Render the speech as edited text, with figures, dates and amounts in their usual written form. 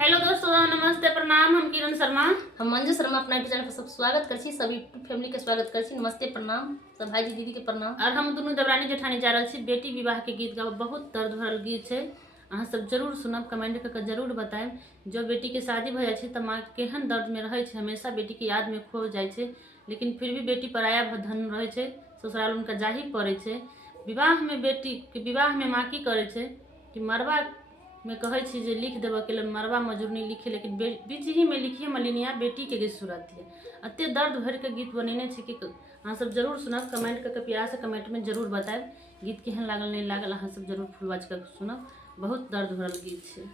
Hello दोस्तों, नमस्ते, प्रणाम। हम किरण शर्मा, हम मंजू शर्मा अपना यूट्यूब चैनल पर सब स्वागत करछी। सभी फैमिली के स्वागत करछी। नमस्ते, प्रणाम सब भाई जी दीदी के प्रणाम। और हम दोनों देवरानी जेठानी जा रहल छी बेटी विवाह के गीत गाबऽ। बहुत दर्द भरल गीत है, अहाँ सब जरूर सुनब, कमेंट करके जरूर बताएब। जब बेटी के शादी भऽ जाइ छै तऽ माँ केहन दर्द में रहै छै, हमेशा बेटी के याद में खो जाइ छै, लेकिन फिर भी बेटी पराया धन रहै छै, ससुराल उनका जाही पड़ै छै। विवाह में बेटी के विवाह में माँ की करै छै कि मरबा में कहै छी जे लिख देबऽ के लेल मरबा मजूरनी लिखे, लेकिन बीच ही में लिखिए मलिनिया बेटी के गीत सुरतिए। अते दर्द भर के गीत बनेने छै कि अहाँ सब जरूर सुनब, कमेंट करके प्यार से कमेंट में जरूर बताएब गीत केहन लागल नहीं लागल। अहाँ सब जरूर फुल आवाज करके सुनब, बहुत दर्द भरल गीत है।